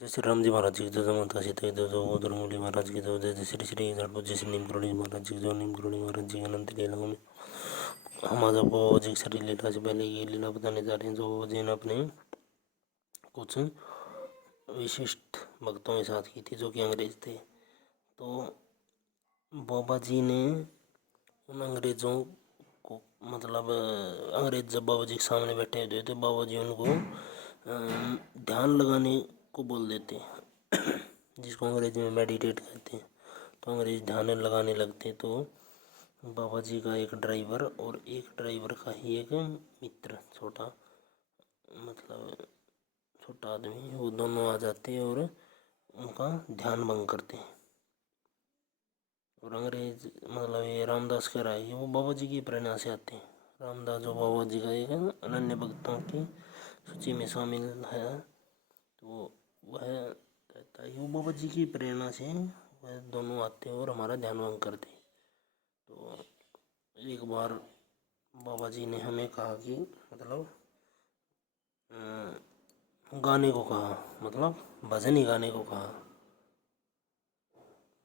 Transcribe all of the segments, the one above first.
जय श्री राम जी महाराज जी की जय माता सीता की जय उधरमौली महाराज की जय जय श्री श्री झाड़ू जय श्री नीम करोड़ी महाराज जी की जय नीम करोड़ी महाराज जी की अनंत लीलाओं में हम आज आपको बाबा जी की सारी लीला से पहले ये लीला बताने जा रहे हैं जो बाबा जी ने अपने कुछ विशिष्ट भक्तों के साथ की थी जो कि अंग्रेज थे। तो बाबा जी ने उन अंग्रेज़ों को मतलब अंग्रेज जब बाबा जी के सामने बैठे हुए थे बाबा जी उनको ध्यान लगाने को बोल देते हैं जिसको अंग्रेजी में मेडिटेट कहते हैं। तो अंग्रेज ध्यान लगाने लगते तो बाबा जी का एक ड्राइवर और एक ड्राइवर का ही एक मित्र छोटा मतलब छोटा आदमी वो दोनों आ जाते हैं और उनका ध्यान भंग करते हैं। और अंग्रेज मतलब ये रामदास कह रहा है कि वो बाबा जी की प्रेरणा से आते हैं। रामदास जो बाबा जी का एक अनन्य भक्तों की सूची में शामिल है। तो वह कहता है कि वो बाबा जी की प्रेरणा से वह दोनों आते हैं और हमारा ध्यान भंग करते हैं। तो एक बार बाबा जी ने हमें कहा कि मतलब गाने को कहा मतलब भजन ही गाने को कहा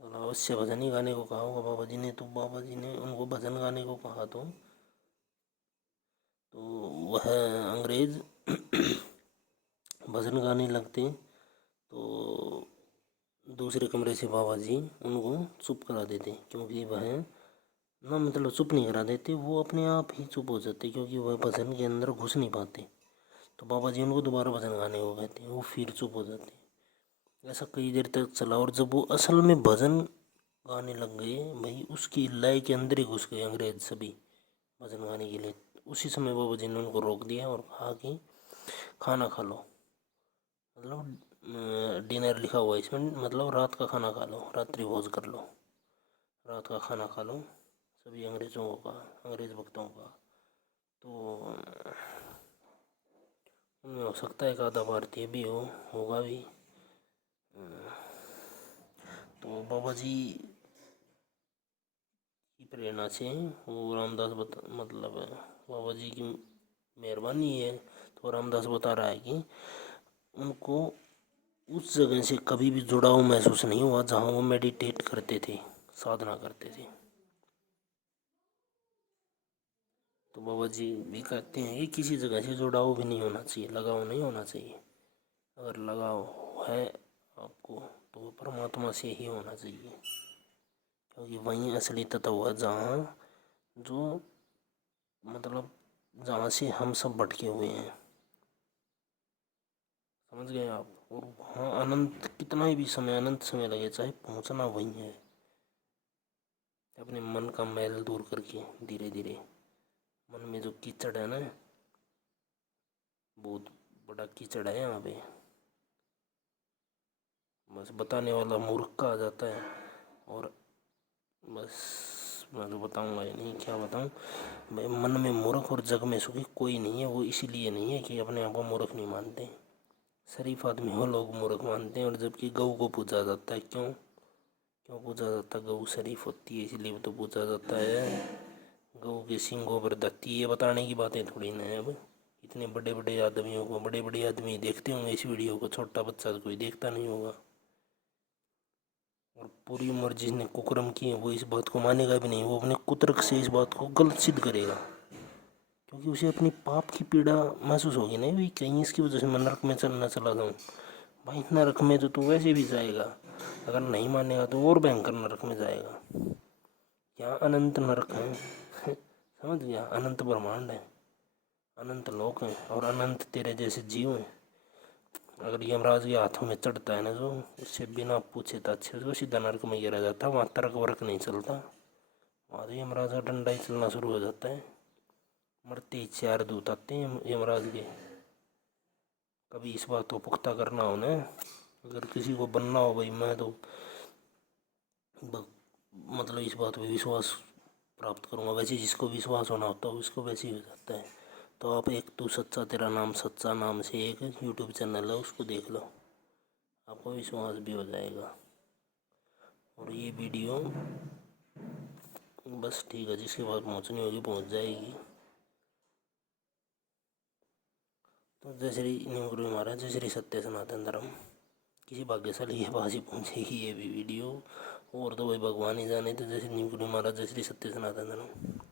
मतलब अवश्य भजन ही गाने को कहा होगा बाबा जी ने। तो बाबा जी ने उनको भजन गाने को कहा तो वह अंग्रेज भजन गाने लगते। तो दूसरे कमरे से बाबा जी उनको चुप करा देते क्योंकि वह ना मतलब चुप नहीं करा देते, वो अपने आप ही चुप हो जाते क्योंकि वह भजन के अंदर घुस नहीं पाते। तो बाबा जी उनको दोबारा भजन गाने को कहते हैं, वो फिर चुप हो जाते। ऐसा कई देर तक चला और जब वो असल में भजन गाने लग गए भाई उसकी लय के अंदर ही घुस गए अंग्रेज सभी भजन गाने के लिए। उसी समय बाबा जी ने उनको रोक दिया और कहा कि खाना खा लो मतलब डिनर लिखा हुआ है इसमें मतलब रात का खाना खा लो, रात्रि भोज कर लो, रात का खाना खा लो सभी अंग्रेज़ों का अंग्रेज़ भक्तों का। तो उनमें हो सकता है एक आधा भारतीय भी होगा भी। तो बाबा जी की प्रेरणा से वो रामदास मतलब बाबा जी की मेहरबानी है। तो रामदास बता रहा है कि उनको उस जगह से कभी भी जुड़ाव महसूस नहीं हुआ जहाँ वो मेडिटेट करते थे, साधना करते थे। तो बाबा जी भी कहते हैं कि किसी जगह से जुड़ाव भी नहीं होना चाहिए, लगाव नहीं होना चाहिए। अगर लगाव है आपको तो वो परमात्मा से ही होना चाहिए क्योंकि वहीं असली तत्व है जहाँ जो मतलब जहाँ से हम सब भटके हुए हैं, समझ गए आप। और वहाँ अनंत कितना ही भी समय अनंत समय लगे चाहे पहुँचना वहीं है। अपने मन का मैल दूर करके धीरे धीरे मन में जो कीचड़ है ना बहुत बड़ा कीचड़ है यहाँ पे, बस बताने वाला मूर्ख का आ जाता है। और बस मैं तो बताऊँगा ही नहीं, क्या बताऊँ भाई। मन में मूर्ख और जग में सुखी कोई नहीं है। वो इसीलिए नहीं है कि अपने आप को मूर्ख नहीं मानते, शरीफ आदमी हो लोग मूर्ख मानते हैं। और जबकि गऊ को पूछा जाता है, क्यों क्यों पूछा जाता है? गऊ शरीफ होती है इसलिए तो पूछा जाता है। गऊ के सींगों पर दत्ती, ये बताने की बातें थोड़ी ना है। अब इतने बड़े बड़े आदमियों को बड़े बड़े आदमी देखते होंगे इस वीडियो को, छोटा बच्चा तो कोई देखता नहीं होगा। और पूरी उम्र जिसने कुकर्म किए वो इस बात को मानेगा भी नहीं, वो अपने कुतर्क से इस बात को गलत सिद्ध करेगा क्योंकि उसे अपनी पाप की पीड़ा महसूस होगी नहीं भाई कहीं इसकी वजह से मैं नरक में चलना चला जाऊँ। भाई नरक में तो तू वैसे भी जाएगा, अगर नहीं मानेगा तो और भयंकर नरक में जाएगा। यहाँ अनंत नरक है समझ गया, अनंत ब्रह्मांड है, अनंत लोक है और अनंत तेरे जैसे जीव हैं। अगर यमराज के हाथों में चढ़ता है ना जो उससे बिना पूछे ताछे जो सीधा नरक में गिरा जाता है। वहाँ तर्क वर्क नहीं चलता, वहाँ तो यमराज का डंडा ही चलना शुरू हो जाता है। मरते ही 4 दूत आते हैं यमराज के। कभी इस बात को पुख्ता करना हो ना, अगर किसी को बनना हो भाई मैं तो मतलब इस बात पे विश्वास प्राप्त करूँगा, वैसे जिसको विश्वास होना होता है उसको वैसे ही हो जाता है। तो आप एक तू सच्चा तेरा नाम सच्चा नाम से एक यूट्यूब चैनल है उसको देख लो, आपको विश्वास भी हो जाएगा। और ये वीडियो बस ठीक है, जिसके बाद पहुँचनी होगी पहुँच जाएगी। तो जय श्री नीम गुरु महाराज, जय श्री सत्य सनातन धर्म। किसी भाग्यशाली के पास ही पहुँचेगी ये भी वीडियो। और तो भाई भगवान ही जाने। तो जय श्री नीम करोली महाराज, जय श्री सत्य सनातन धर्म।